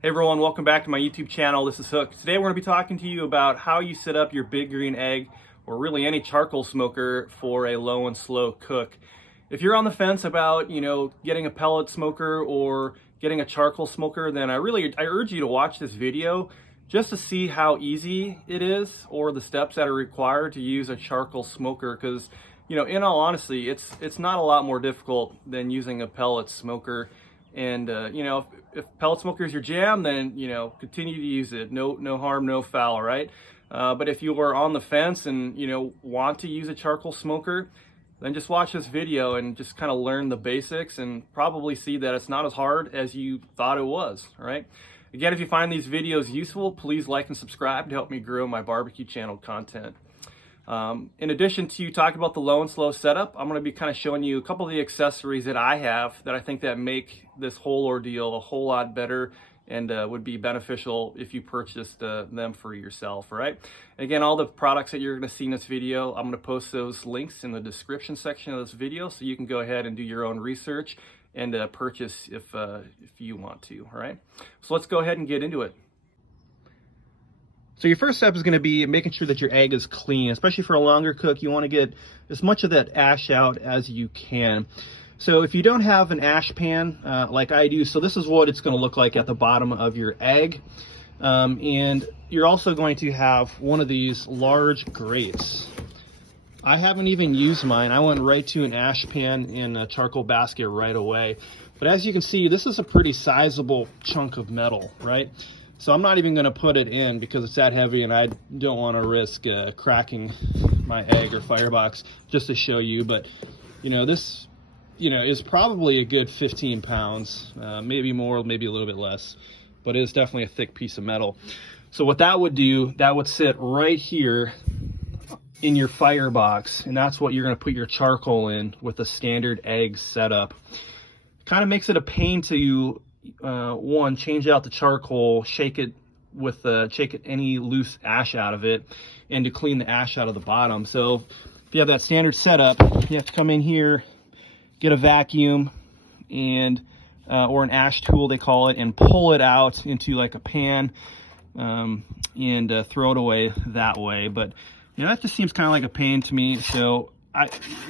Hey everyone, welcome back to my YouTube channel. This is Hook. Today we're going to be talking to you about how you set up your big green egg or really any charcoal smoker for a low and slow cook. If you're on the fence about, getting a pellet smoker or getting a charcoal smoker, then I urge you to watch this video just to see how easy it is or the steps that are required to use a charcoal smoker, because in all honesty, it's not a lot more difficult than using a pellet smoker. And if pellet smoker is your jam, then continue to use it. No harm, no foul, right? But if you are on the fence and want to use a charcoal smoker, then just watch this video and just kind of learn the basics and probably see that it's not as hard as you thought it was. All right. Again, if you find these videos useful, please like and subscribe to help me grow my barbecue channel content. In addition to talking about the low and slow setup, I'm going to be kind of showing you a couple of the accessories that I have that I think that make this whole ordeal a whole lot better and would be beneficial if you purchased them for yourself. All right. Again, all the products that you're going to see in this video, I'm going to post those links in the description section of this video, so you can go ahead and do your own research and purchase if you want to. All right. So let's go ahead and get into it. So your first step is going to be making sure that your egg is clean, especially for a longer cook. You want to get as much of that ash out as you can. So if you don't have an ash pan like I do, so this is what it's going to look like at the bottom of your egg. And you're also going to have one of these large grates. I haven't even used mine. I went right to an ash pan in a charcoal basket right away. But as you can see, this is a pretty sizable chunk of metal, right? So I'm not even going to put it in because it's that heavy, and I don't want to risk cracking my egg or firebox just to show you. But this is probably a good 15 pounds, maybe more, maybe a little bit less, but it is definitely a thick piece of metal. So what that would do, that would sit right here in your firebox, and that's what you're going to put your charcoal in with a standard egg setup. Kind of makes it a pain to one, change out the charcoal, shake any loose ash out of it, and to clean the ash out of the bottom. So if you have that standard setup, you have to come in here, get a vacuum and or an ash tool they call it, and pull it out into like a pan and throw it away that way. But that just seems kind of like a pain to me. So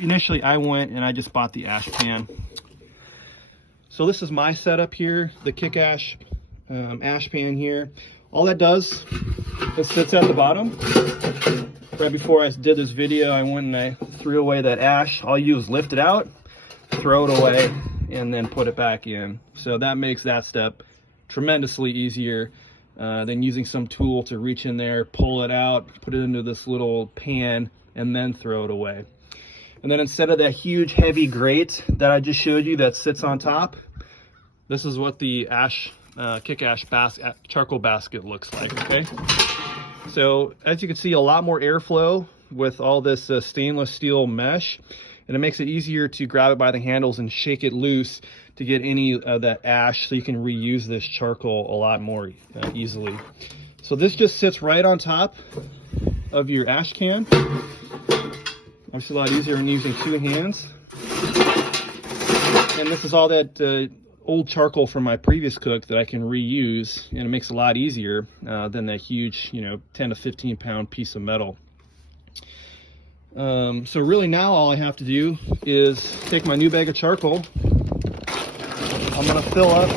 initially I went and I just bought the ash pan. So this is my setup here, the Kick Ash ash pan here. All that does, it sits at the bottom. Right before I did this video, I went and I threw away that ash. All you do is lift it out, throw it away, and then put it back in. So that makes that step tremendously easier than using some tool to reach in there, pull it out, put it into this little pan, and then throw it away. And then instead of that huge heavy grate that I just showed you that sits on top, this is what the Kick Ash charcoal basket looks like, okay? So as you can see, a lot more airflow with all this stainless steel mesh, and it makes it easier to grab it by the handles and shake it loose to get any of that ash, so you can reuse this charcoal a lot more easily. So this just sits right on top of your ash can. Obviously a lot easier when using two hands. And this is all that old charcoal from my previous cook that I can reuse, and it makes it a lot easier than that huge 10 to 15 pound piece of metal. So really now all I have to do is take my new bag of charcoal. I'm going to fill up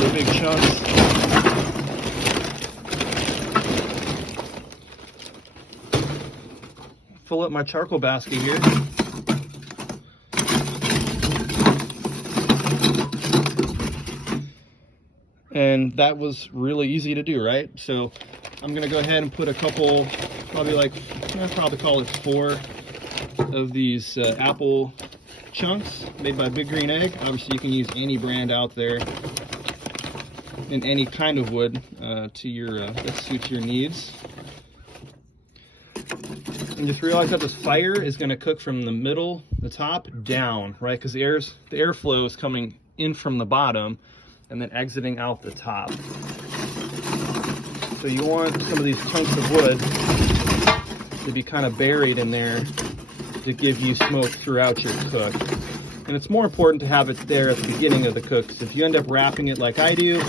the big chunks. Fill up my charcoal basket here. And that was really easy to do, right? So I'm gonna go ahead and put a couple, probably call it 4 of these apple chunks made by Big Green Egg. Obviously you can use any brand out there in any kind of wood that suits your needs. And just realize that this fire is going to cook from the middle, the top, down, right? Because the airflow is coming in from the bottom and then exiting out the top. So you want some of these chunks of wood to be kind of buried in there to give you smoke throughout your cook. And it's more important to have it there at the beginning of the cook, because if you end up wrapping it like I do,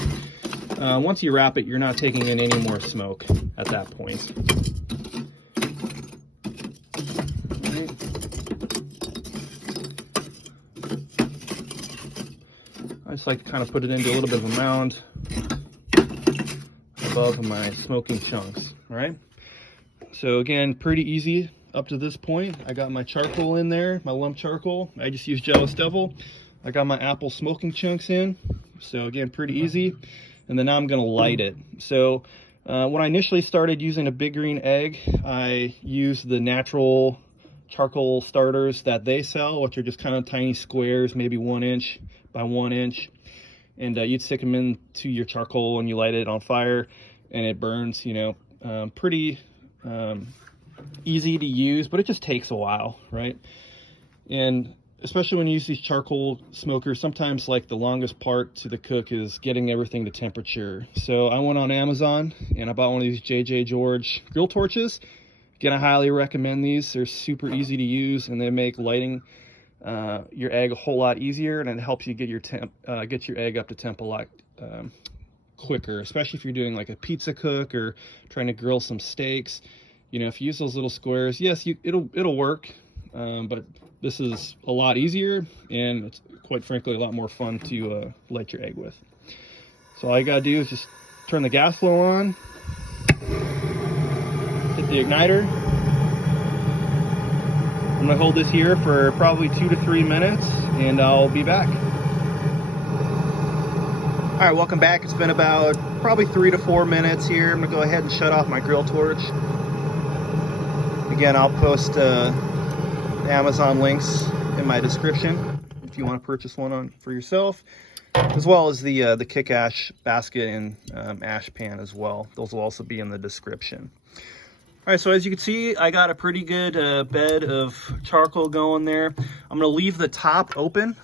once you wrap it, you're not taking in any more smoke at that point. Right. I just like to kind of put it into a little bit of a mound above my smoking chunks. All right. So again, pretty easy up to this point. I got my charcoal in there, my lump charcoal. I just use Jealous Devil. I got my apple smoking chunks in. So again, pretty easy. And then now I'm gonna light it. So when I initially started using a big green egg, I used the natural charcoal starters that they sell, which are just kind of tiny squares, maybe 1 inch by 1 inch. And you'd stick them into your charcoal and you light it on fire and it burns, you know, pretty easy to use, but it just takes a while, right? And especially when you use these charcoal smokers, sometimes like the longest part to the cook is getting everything to temperature. So I went on Amazon and I bought one of these J.J. George grill torches. Again, I highly recommend these. They're super easy to use and they make lighting your egg a whole lot easier, and it helps you get your egg up to temp a lot quicker, especially if you're doing like a pizza cook or trying to grill some steaks. You know, if you use those little squares, yes, it'll work, but this is a lot easier, and it's quite frankly a lot more fun to light your egg with. So all you gotta do is just turn the gas flow on, hit the igniter. I'm gonna hold this here for probably 2 to 3 minutes, and I'll be back. All right, welcome back. It's been about probably 3 to 4 minutes here. I'm gonna go ahead and shut off my grill torch. Again, I'll post the Amazon links in my description if you want to purchase one for yourself, as well as the kick ash basket and ash pan as well. Those will also be in the description. All right, so as you can see, I got a pretty good bed of charcoal going there. I'm gonna leave the top open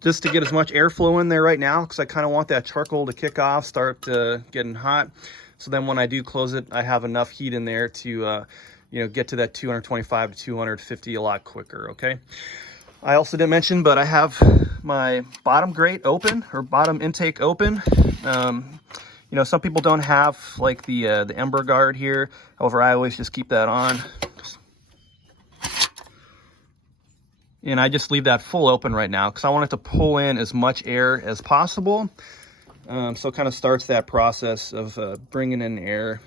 just to get as much airflow in there right now, because I kind of want that charcoal to kick off, start getting hot. So then when I do close it, I have enough heat in there to you know, get to that 225 to 250 a lot quicker, okay? I also didn't mention, but I have my bottom grate open, or bottom intake open. You know, some people don't have like the ember guard here. However, I always just keep that on. And I just leave that full open right now because I want it to pull in as much air as possible. So it kind of starts that process of bringing in air,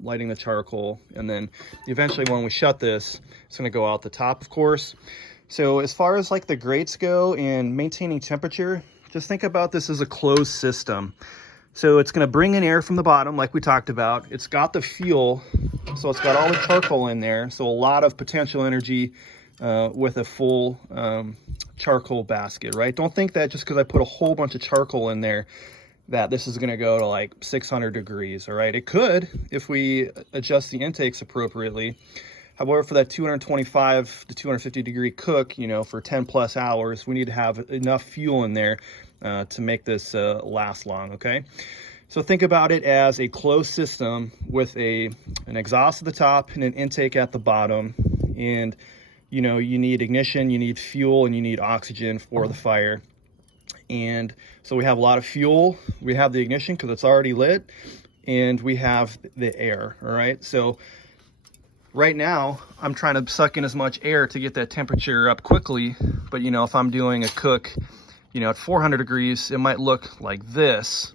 lighting the charcoal, and then eventually when we shut this, it's going to go out the top, of course. So as far as like the grates go and maintaining temperature, just think about this as a closed system. So it's going to bring in air from the bottom, like we talked about. It's got the fuel, so it's got all the charcoal in there. So a lot of potential energy with a full charcoal basket, right? Don't think that just because I put a whole bunch of charcoal in there that this is going to go to like 600 degrees, all right? It could if we adjust the intakes appropriately. However, for that 225 to 250 degree cook, you know, for 10 plus hours, we need to have enough fuel in there to make this last long, okay? So think about it as a closed system with an exhaust at the top and an intake at the bottom. And, you know, you need ignition, you need fuel, and you need oxygen for the fire. And so we have a lot of fuel, we have the ignition because it's already lit, and we have the air, all right? So right now, I'm trying to suck in as much air to get that temperature up quickly, but you know, if I'm doing a cook, you know, at 400 degrees, it might look like this.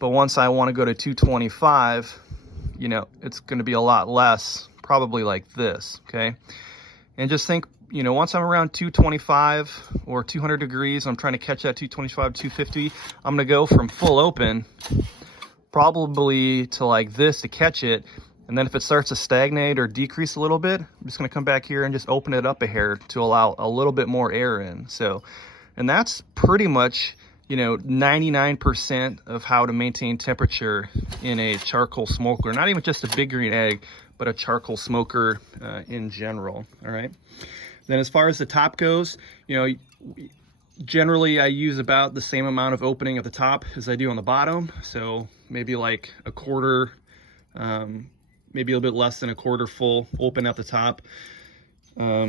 But once I want to go to 225, you know, it's going to be a lot less, probably like this, okay? And just think, you know, once I'm around 225 or 200 degrees, I'm trying to catch that 225, 250, I'm going to go from full open probably to like this to catch it. And then if it starts to stagnate or decrease a little bit, I'm just going to come back here and just open it up a hair to allow a little bit more air in. So, and that's pretty much, you know, 99% of how to maintain temperature in a charcoal smoker. Not even just a big green egg, but a charcoal smoker in general, all right? Then as far as the top goes, you know, generally I use about the same amount of opening at the top as I do on the bottom. So maybe like a quarter, maybe a little bit less than a quarter full open at the top.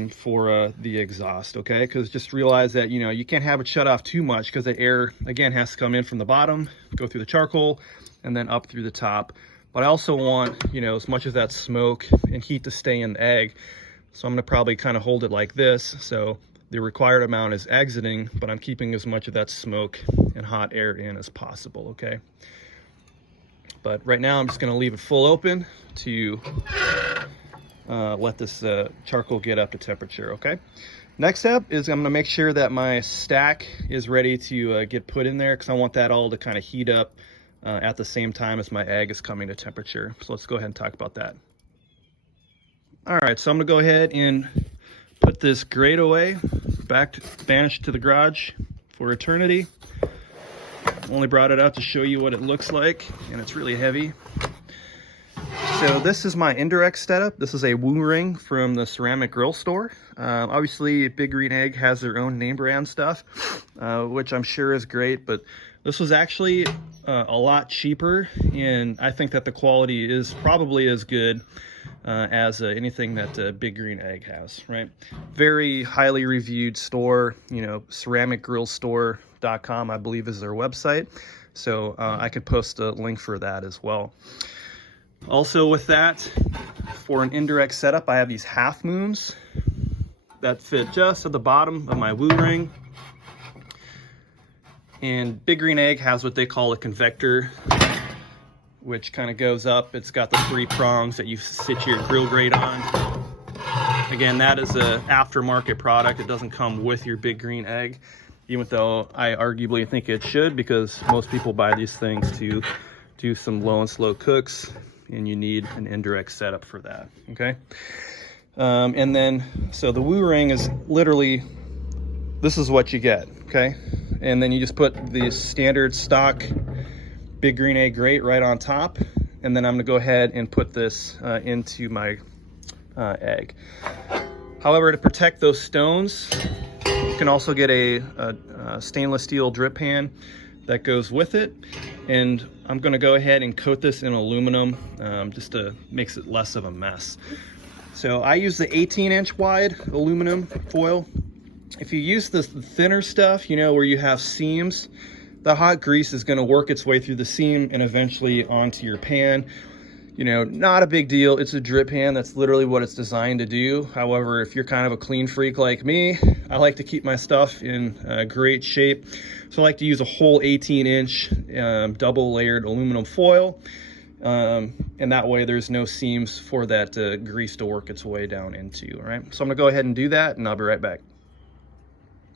for the exhaust, okay? Because just realize that, you know, you can't have it shut off too much because the air, again, has to come in from the bottom, go through the charcoal, and then up through the top. But I also want, you know, as much of that smoke and heat to stay in the egg. So I'm gonna probably kind of hold it like this. So the required amount is exiting, but I'm keeping as much of that smoke and hot air in as possible, okay? But right now I'm just gonna leave it full open to let this charcoal get up to temperature, okay? Next step is I'm gonna make sure that my stack is ready to get put in there, because I want that all to kind of heat up at the same time as my egg is coming to temperature. So let's go ahead and talk about that. All right, so I'm gonna go ahead and put this grate away, banished to the garage for eternity. Only brought it out to show you what it looks like, and it's really heavy. So this is my indirect setup. This is a Woo ring from the ceramic grill store. Obviously, Big Green Egg has their own name brand stuff, which I'm sure is great, but this was actually a lot cheaper, and I think that the quality is probably as good as anything that Big Green Egg has, right? Very highly reviewed store, you know, ceramicgrillstore.com, I believe is their website. So I could post a link for that as well. Also with that, for an indirect setup, I have these half moons that fit just at the bottom of my Woo ring. And Big Green Egg has what they call a convector, which kind of goes up. It's got the 3 prongs that you sit your grill grate on. Again, that is an aftermarket product. It doesn't come with your Big Green Egg, even though I arguably think it should, because most people buy these things to do some low and slow cooks, and you need an indirect setup for that, okay? And then, so the Woo ring is literally, this is what you get, okay? And then you just put the standard stock Big Green Egg grate right on top, and then I'm gonna go ahead and put this into my egg. However, to protect those stones, you can also get a stainless steel drip pan that goes with it, and I'm gonna go ahead and coat this in aluminum just to makes it less of a mess. So I use the 18-inch wide aluminum foil. If you use the thinner stuff, you know, where you have seams, the hot grease is going to work its way through the seam and eventually onto your pan. You know, not a big deal. It's a drip pan. That's literally what it's designed to do. However, if you're kind of a clean freak like me, I like to keep my stuff in great shape. So I like to use a whole 18-inch double layered aluminum foil. And that way there's no seams for that grease to work its way down into, all right? So I'm gonna go ahead and do that, and I'll be right back.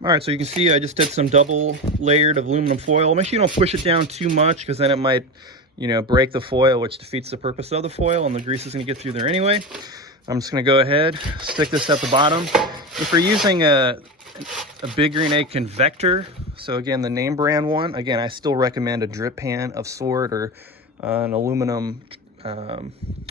All right, so you can see I just did some double layered aluminum foil. Make sure you don't push it down too much, because then it might, you know, break the foil, which defeats the purpose of the foil, and the grease is gonna get through there anyway. I'm just gonna go ahead, stick this at the bottom. If you're using a Big Green Egg convector, so again, the name brand one, again, I still recommend a drip pan of sort, or an aluminum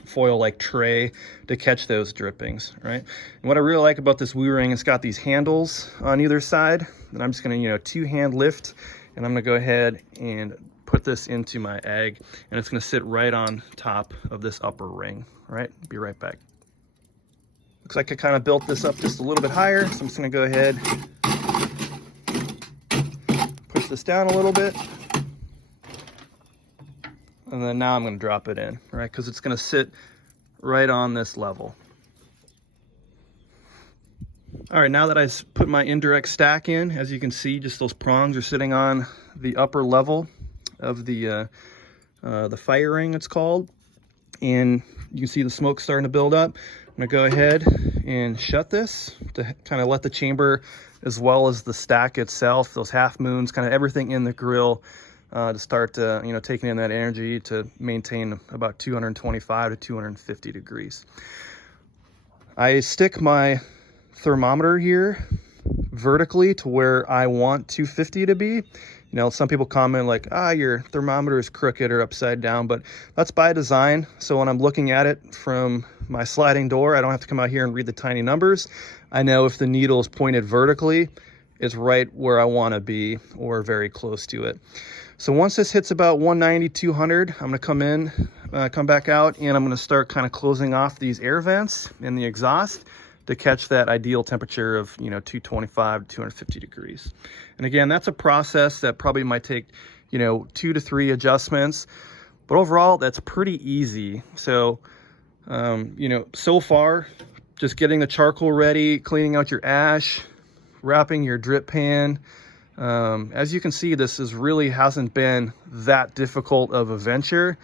foil like tray to catch those drippings, right? And what I really like about this Woo ring, it's got these handles on either side, and I'm just gonna, you know, 2-hand lift, and I'm gonna go ahead and put this into my egg, and it's gonna sit right on top of this upper ring. All right, be right back. Looks like I kind of built this up just a little bit higher, so I'm just gonna go ahead, push this down a little bit, and then now I'm going to drop it in, right? Because it's going to sit right on this level. All right, now that I've put my indirect stack in, as you can see, just those prongs are sitting on the upper level of the fire ring, it's called. And you can see the smoke starting to build up. I'm going to go ahead and shut this to kind of let the chamber, as well as the stack itself, those half moons, kind of everything in the grill, to start you know, taking in that energy to maintain about 225 to 250 degrees. I stick my thermometer here vertically to where I want 250 to be. You know, some people comment like, your thermometer is crooked or upside down, but that's by design. So when I'm looking at it from my sliding door, I don't have to come out here and read the tiny numbers. I know if the needle is pointed vertically, it's right where I want to be, or very close to it. So once this hits about 190, 200, I'm gonna come back out, and I'm gonna start kind of closing off these air vents in the exhaust to catch that ideal temperature of, 225 to 250 degrees. And again, that's a process that probably might take, 2 to 3 adjustments, but overall that's pretty easy. So, so far, just getting the charcoal ready, cleaning out your ash, wrapping your drip pan. As you can see, this really hasn't been that difficult of a venture.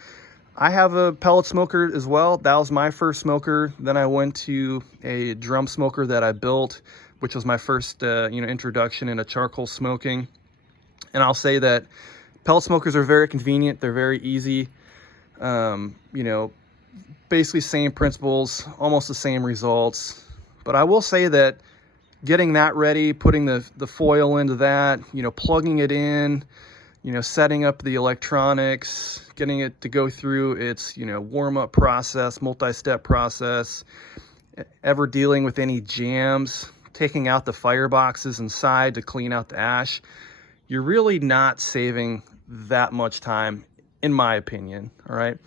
I have a pellet smoker as well. That was my first smoker. Then I went to a drum smoker that I built, which was my first, introduction into charcoal smoking. And I'll say that pellet smokers are very convenient. They're very easy. Basically same principles, almost the same results. But I will say that getting that ready, putting the foil into that, plugging it in, setting up the electronics, getting it to go through its, warm-up process, multi-step process, ever dealing with any jams, taking out the fireboxes inside to clean out the ash, you're really not saving that much time, in my opinion, all right?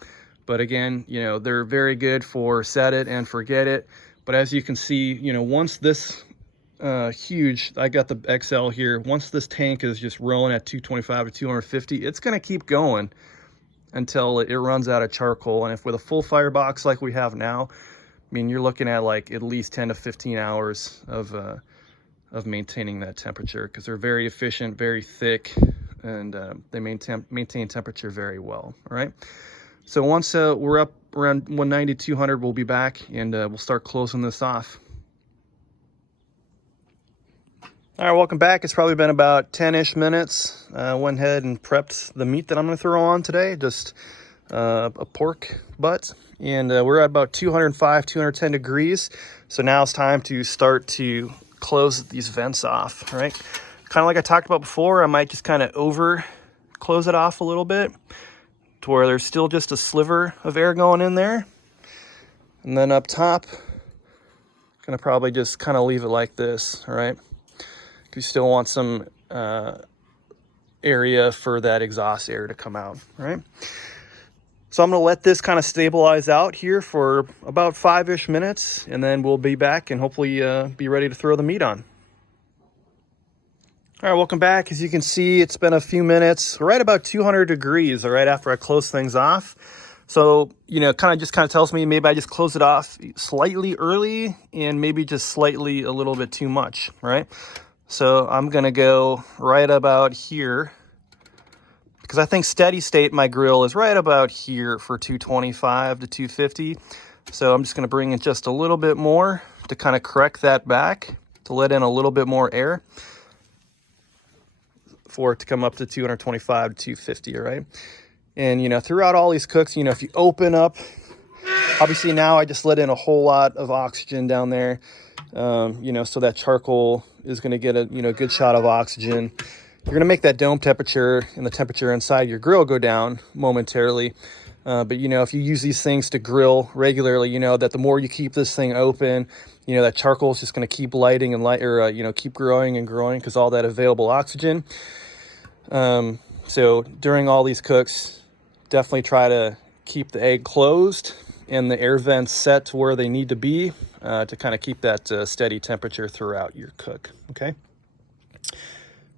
But again, they're very good for set it and forget it. But as you can see, once this huge, I got the XL here, once this tank is just rolling at 225 to 250, it's going to keep going until it runs out of charcoal. And if with a full firebox like we have now, I mean, you're looking at like at least 10 to 15 hours of maintaining that temperature, because they're very efficient, very thick, and they maintain temperature very well. All right, so once we're up around 190, 200, we'll be back and we'll start closing this off. All right, welcome back. It's probably been about 10-ish minutes. Went ahead and prepped the meat that I'm going to throw on today, just a pork butt. And we're at about 205, 210 degrees. So now it's time to start to close these vents off, all right? Kind of like I talked about before, I might just kind of over close it off a little bit to where there's still just a sliver of air going in there. And then up top, gonna probably just kind of leave it like this, all right? You still want some area for that exhaust air to come out, right? So I'm going to let this kind of stabilize out here for about 5-ish minutes, and then we'll be back and hopefully be ready to throw the meat on. All right, welcome back. As you can see, it's been a few minutes, right about 200 degrees, all right, after I close things off. So, kind of tells me maybe I just close it off slightly early and maybe just slightly a little bit too much, right? So I'm going to go right about here, because I think steady state my grill is right about here for 225 to 250. So I'm just going to bring in just a little bit more to kind of correct that back, to let in a little bit more air for it to come up to 225 to 250, all right? And, throughout all these cooks, if you open up, obviously now I just let in a whole lot of oxygen down there, so that charcoal is going to get a, good shot of oxygen. You're going to make that dome temperature and the temperature inside your grill go down momentarily. But, if you use these things to grill regularly, that the more you keep this thing open, that charcoal is just going to keep lighting and keep growing and growing because all that available oxygen. So during all these cooks, definitely try to keep the egg closed and the air vents set to where they need to be to kind of keep that steady temperature throughout your cook, okay?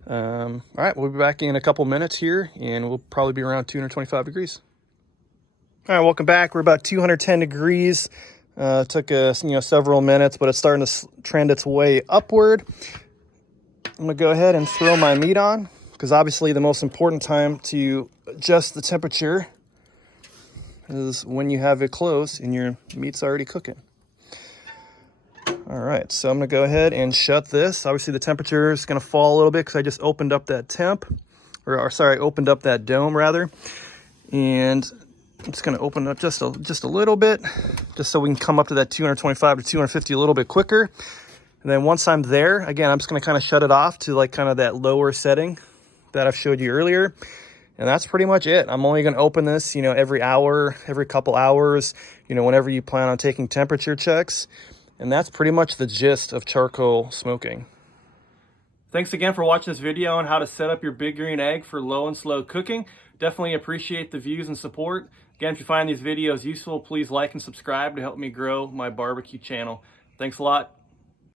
All right, we'll be back in a couple minutes here, and we'll probably be around 225 degrees. All right, welcome back. We're about 210 degrees. Took several minutes, but it's starting to trend its way upward. I'm gonna go ahead and throw my meat on, because obviously the most important time to adjust the temperature is when you have it closed and your meat's already cooking. All right, so I'm gonna go ahead and shut this. Obviously the temperature is gonna fall a little bit because I just opened up that opened up that dome rather. And I'm just gonna open up just a little bit, just so we can come up to that 225 to 250 a little bit quicker. And then once I'm there, again, I'm just gonna kind of shut it off to like kind of that lower setting that I've showed you earlier. And that's pretty much it. I'm only gonna open this, every hour, every couple hours, whenever you plan on taking temperature checks. And that's pretty much the gist of charcoal smoking. Thanks again for watching this video on how to set up your big green egg for low and slow cooking. Definitely appreciate the views and support. Again, if you find these videos useful, please like and subscribe to help me grow my barbecue channel. Thanks a lot.